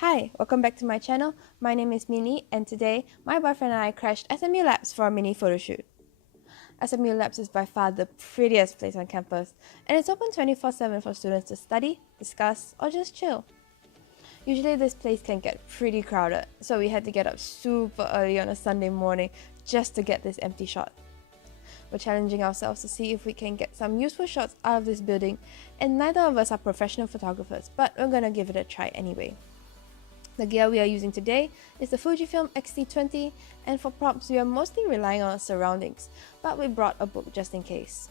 Hi, welcome back to my channel. My name is Minnie, and today my boyfriend and I crashed SMU Labs for a mini photoshoot. SMU Labs is by far the prettiest place on campus, and it's open 24/7 for students to study, discuss, or just chill. Usually this place can get pretty crowded, so we had to get up super early on a Sunday morning just to get this empty shot. We're challenging ourselves to see if we can get some useful shots out of this building, and neither of us are professional photographers, but we're gonna give it a try anyway. The gear we are using today is the Fujifilm X-T20, and for props we are mostly relying on our surroundings, but we brought a book just in case.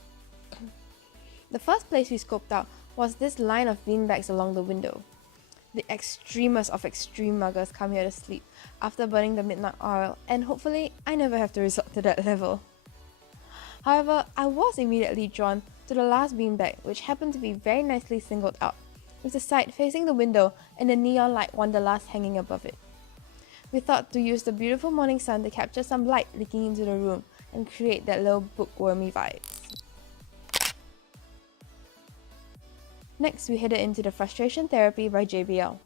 The first place we scoped out was this line of beanbags along the window. The extremest of extreme muggers come here to sleep after burning the midnight oil, and hopefully I never have to resort to that level. However, I was immediately drawn to the last beanbag, which happened to be very nicely singled out, with the side facing the window and the neon light wanderlust hanging above it. We thought to use the beautiful morning sun to capture some light leaking into the room and create that little bookwormy vibes. Next, we headed into the Frustration Therapy by JBL.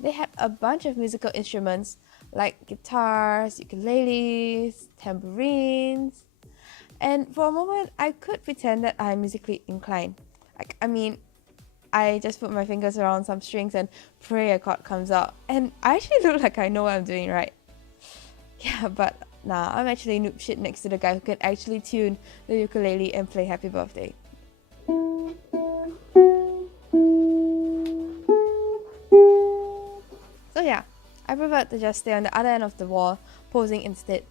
They had a bunch of musical instruments like guitars, ukuleles, tambourines, and for a moment I could pretend that I'm musically inclined. I just put my fingers around some strings and pray a chord comes out. And I actually look like I know what I'm doing, right? Yeah, but nah, I'm actually noob shit next to the guy who can actually tune the ukulele and play Happy Birthday. So yeah, I preferred to just stay on the other end of the wall, posing instead.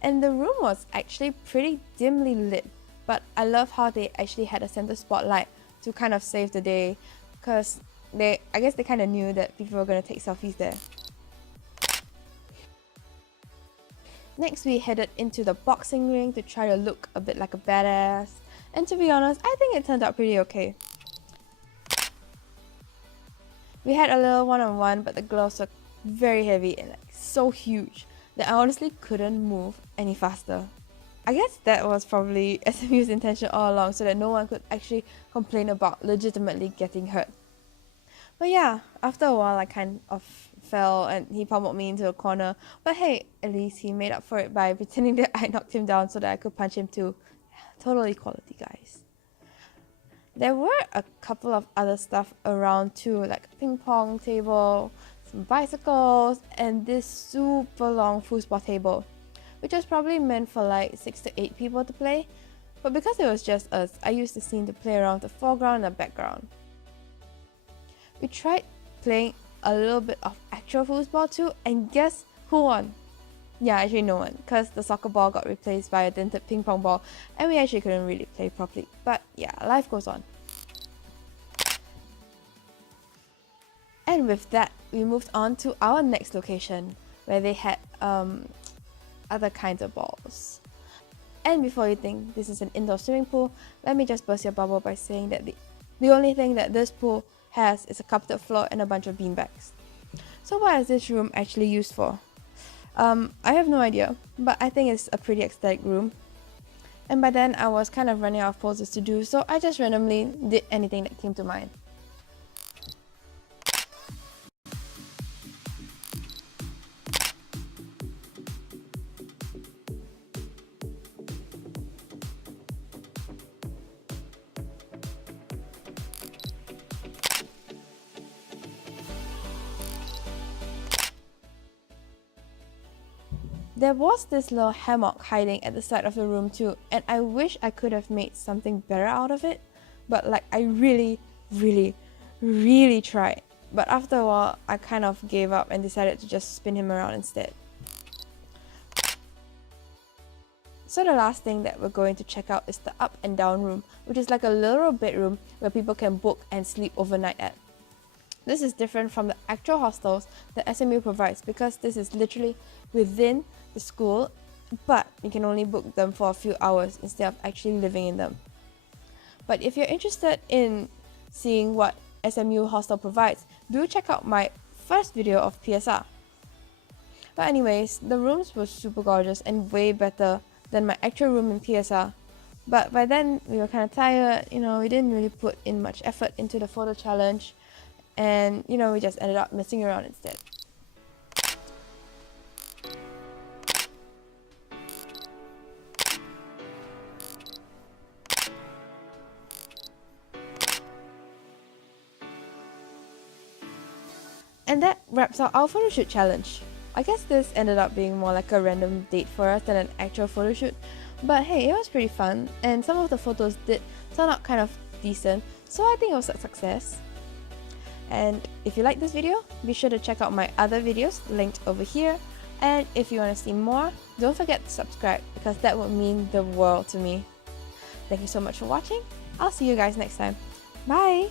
And the room was actually pretty dimly lit, but I love how they actually had a center spotlight to kind of save the day, because I guess they kind of knew that people were going to take selfies there. Next, we headed into the boxing ring to try to look a bit like a badass, and to be honest, I think it turned out pretty okay. We had a little one-on-one, but the gloves were very heavy and so huge that I honestly couldn't move any faster. I guess that was probably SMU's intention all along, so that no one could actually complain about legitimately getting hurt. But yeah, after a while I kind of fell and he pummeled me into a corner, but hey, at least he made up for it by pretending that I knocked him down so that I could punch him too. Total equality, guys. There were a couple of other stuff around too, like a ping pong table, some bicycles, and this super long foosball table, which was probably meant for like 6 to 8 people to play, but because it was just us, I used the scene to play around the foreground and the background. We tried playing a little bit of actual foosball too, and guess who won? Yeah, actually no one, because the soccer ball got replaced by a dented ping pong ball, and we actually couldn't really play properly, but yeah, life goes on. And with that, we moved on to our next location, where they had other kinds of balls. And before you think this is an indoor swimming pool, let me just burst your bubble by saying that the only thing that this pool has is a carpeted floor and a bunch of beanbags. So what is this room actually used for? I have no idea, but I think it's a pretty aesthetic room. And by then I was kind of running out of poses to do, so I just randomly did anything that came to mind. There was this little hammock hiding at the side of the room too, and I wish I could have made something better out of it, but like I really tried. But after a while, I kind of gave up and decided to just spin him around instead. So the last thing that we're going to check out is the up and down room, which is like a literal bedroom where people can book and sleep overnight at. This is different from the actual hostels that SMU provides because this is literally within the school, but you can only book them for a few hours instead of actually living in them. But if you're interested in seeing what SMU hostel provides, do check out my first video of PSR. But anyways, the rooms were super gorgeous and way better than my actual room in PSR, But by then we were kind of tired, we didn't really put in much effort into the photo challenge, and we just ended up messing around instead. And that wraps up our photoshoot challenge. I guess this ended up being more like a random date for us than an actual photoshoot, but hey, it was pretty fun, and some of the photos did turn out kind of decent, so I think it was a success. And if you like this video, be sure to check out my other videos linked over here, and if you want to see more, don't forget to subscribe because that would mean the world to me. Thank you so much for watching. I'll see you guys next time. Bye!